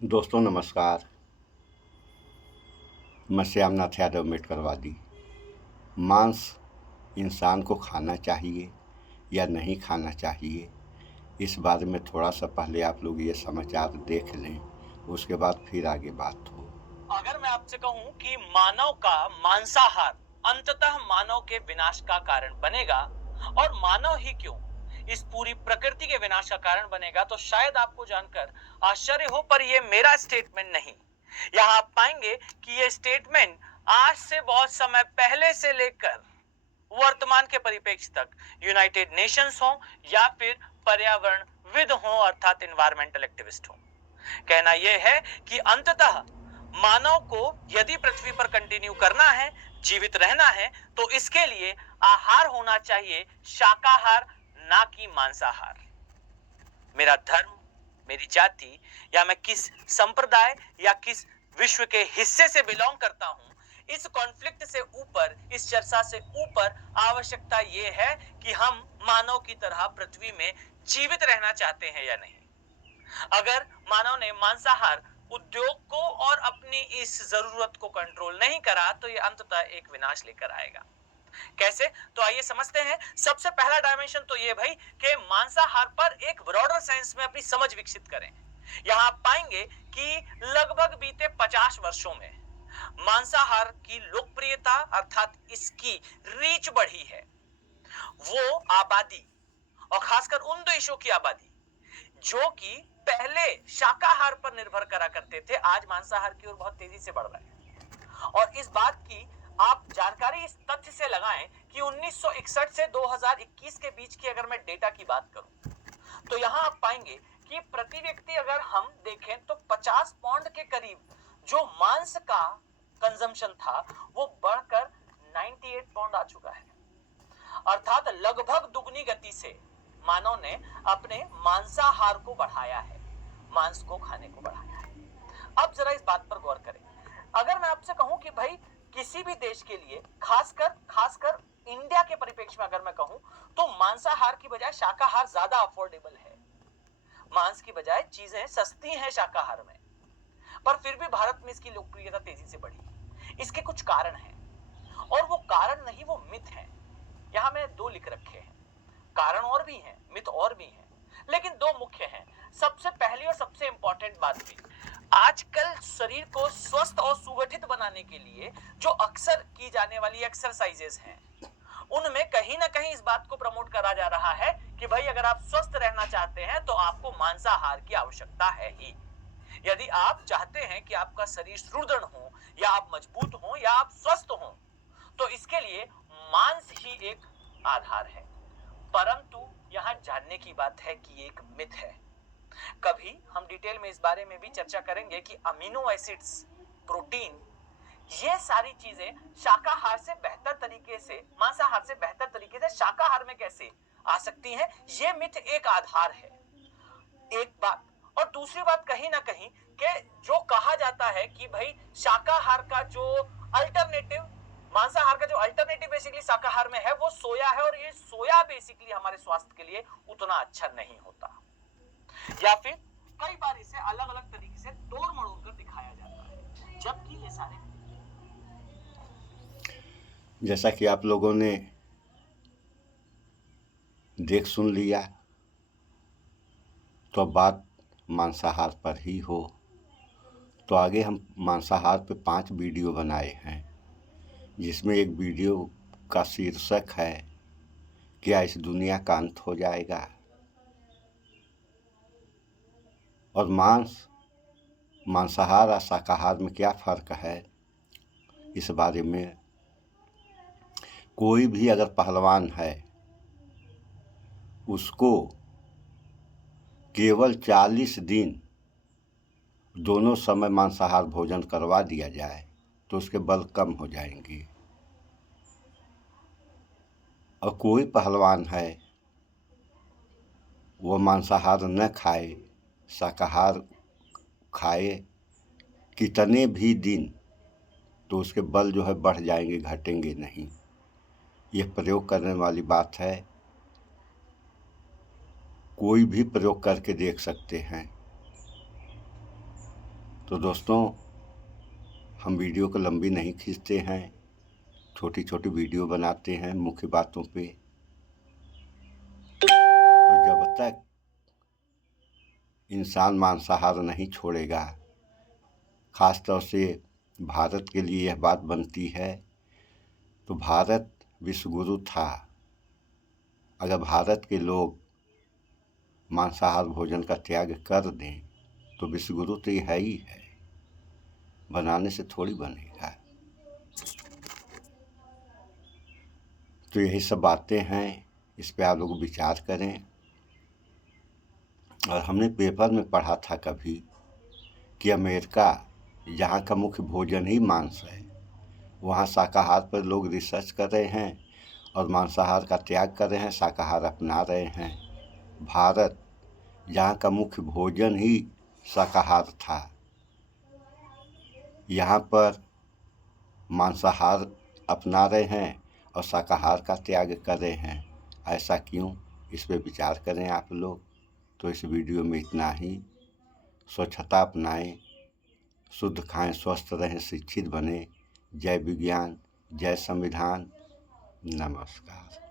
दोस्तों नमस्कार। मैं श्यामनाथ यादव मेटकरवादी। मांस इंसान को खाना चाहिए या नहीं खाना चाहिए, इस बारे में थोड़ा सा पहले आप लोग ये समाचार देख लें, उसके बाद फिर आगे बात हो। अगर मैं आपसे कहूं कि मानव का मांसाहार अंततः मानव के विनाश का कारण बनेगा, और मानव ही क्यों, इस पूरी प्रकृति के विनाश का कारण बनेगा, तो शायद आपको जानकर आश्चर्य हो, पर यह मेरा स्टेटमेंट नहीं। यहां आप पाएंगे कि यह स्टेटमेंट आज से बहुत समय पहले से लेकर वर्तमान के परिप्रेक्ष्य तक यूनाइटेड नेशंस हो या फिर पर्यावरणविद हो अर्थात एनवायरमेंटल एक्टिविस्ट हो, कहना यह है कि अंततः मानव को यदि पृथ्वी पर कंटिन्यू करना है, जीवित रहना है, तो इसके लिए आहार होना चाहिए शाकाहार, ना कि मांसाहार। मेरा धर्म, मेरी जाति या मैं किस संप्रदाय या किस विश्व के हिस्से से बिलोंग करता हूं, इस कॉन्फ्लिक्ट से ऊपर, इस चर्चा से ऊपर आवश्यकता यह है कि हम मानव की तरह पृथ्वी में जीवित रहना चाहते हैं या नहीं। अगर मानव ने मांसाहार उद्योग को और अपनी इस जरूरत को कंट्रोल नहीं करा, तो यह अंततः एक विनाश लेकर आएगा। कैसे? तो आइए समझते हैं। सबसे पहला डायमेंशन तो ये भाई कि मांसाहार पर एक ब्रॉडर सेंस में अपनी समझ विकसित करें। यहां आप पाएंगे कि लगभग बीते 50 वर्षों में मांसाहार की लोकप्रियता अर्थात इसकी रीच बढ़ी है। वो आबादी, और खासकर उन देशों की आबादी जो कि पहले शाकाहार पर निर्भर करा करते थे, आज मांसाहार की ओर बहुत तेजी से बढ़ रहे हैं। और इस बात की आप जानकारी इस तथ्य से लगाएं कि 1961 से 2021 के बीच की अगर मैं डेटा की बात करूं, तो यहां आप पाएंगे कि प्रति व्यक्ति अगर हम देखें तो 50 पाउंड के करीब जो मांस का कंजम्पशन था, वो बढ़कर 98 पाउंड आ चुका है। अर्थात लगभग दुगनी गति से मानव ने अपने मांसाहार को बढ़ाया है, मांस को खाने को बढ़ाया है। अब जरा इस बात पर गौर करें। अगर मैं आपसे कहूं कि भाई किसी भी देश के लिए, खासकर इंडिया के परिप्रेक्ष्य में अगर मैं कहूं, तो मांसाहार की बजाय शाकाहार ज्यादा अफोर्डेबल है। मांस की बजाय चीजें सस्ती हैं शाकाहार में, पर फिर भी भारत में इसकी लोकप्रियता तेजी से बढ़ी। इसके कुछ कारण हैं, और वो कारण नहीं, वो मिथ हैं। यहां मैंने दो लिख रखे हैं। कारण और भी हैं, मिथ और भी हैं, लेकिन दो मुख्य हैं। सबसे पहली और सबसे इंपॉर्टेंट बात भी, आजकल शरीर को स्वस्थ और सुगठित बनाने के लिए जो अक्सर की जाने वाली एक्सरसाइजेस हैं, उनमें कहीं ना कहीं इस बात को प्रमोट करा जा रहा है कि भाई अगर आप स्वस्थ रहना चाहते हैं तो आपको मांसाहार की आवश्यकता है ही। यदि आप चाहते हैं कि आपका शरीर सुदृढ़ हो, या आप मजबूत हो, या आप स्वस्थ हो, तो इसके लिए मांस ही एक आधार है। परंतु यहां जानने की बात है कि एक मिथ है। कभी हम डिटेल में इस बारे में भी चर्चा करेंगे कि अमीनो एसिड्स, प्रोटीन, ये सारी चीजें शाकाहार से बेहतर तरीके से, मांसाहार से बेहतर तरीके से शाकाहार में कैसे आ सकती हैं, ये मिथ एक आधार है। एक बात, और दूसरी बात कहीं ना कहीं कि जो कहा जाता है कि भाई शाकाहार का जो अल्टरनेटिव, मांसाहार का जो अल्टरनेटिव बेसिकली शाकाहार में है, वो सोया है, और ये सोया बेसिकली हमारे स्वास्थ्य के लिए उतना अच्छा नहीं होता, या फिर कई बार इसे अलग अलग तरीके से तोड़ मड़ोड़ कर दिखाया जाता है, जबकि ये सारे जैसा कि आप लोगों ने देख सुन लिया, तो अब बात मांसाहार पर ही हो। तो आगे हम मांसाहार पे 5 वीडियो बनाए हैं, जिसमें एक वीडियो का शीर्षक है, क्या इस दुनिया का अंत हो जाएगा। और मांसाहार और शाकाहार में क्या फ़र्क है, इस बारे में कोई भी अगर पहलवान है, उसको केवल 40 दिन दोनों समय मांसाहार भोजन करवा दिया जाए तो उसके बल कम हो जाएंगे। और कोई पहलवान है, वो मांसाहार न खाए, शाकाहार खाए कितने भी दिन, तो उसके बल जो है बढ़ जाएंगे, घटेंगे नहीं। यह प्रयोग करने वाली बात है, कोई भी प्रयोग करके देख सकते हैं। तो दोस्तों, हम वीडियो को लंबी नहीं खींचते हैं, छोटी छोटी वीडियो बनाते हैं मुख्य बातों पे। तो जब तक इंसान मांसाहार नहीं छोड़ेगा, ख़ास तौर से भारत के लिए यह बात बनती है, तो भारत विश्वगुरु था। अगर भारत के लोग मांसाहार भोजन का त्याग कर दें तो विश्वगुरु तो ये है ही है, बनाने से थोड़ी बनेगा। तो यही सब बातें हैं, इस पे आप लोग विचार करें। और हमने पेपर में पढ़ा था कभी कि अमेरिका, जहाँ का मुख्य भोजन ही मांस है, वहाँ शाकाहार पर लोग रिसर्च कर रहे हैं और मांसाहार का त्याग कर रहे हैं, शाकाहार अपना रहे हैं। भारत, जहाँ का मुख्य भोजन ही शाकाहार था, यहाँ पर मांसाहार अपना रहे हैं और शाकाहार का त्याग कर रहे हैं। ऐसा क्यों? इस पे विचार करें आप लोग। तो इस वीडियो में इतना ही। स्वच्छता अपनाएं, शुद्ध खाएं, स्वस्थ रहें, शिक्षित बने। जय विज्ञान, जय संविधान। नमस्कार।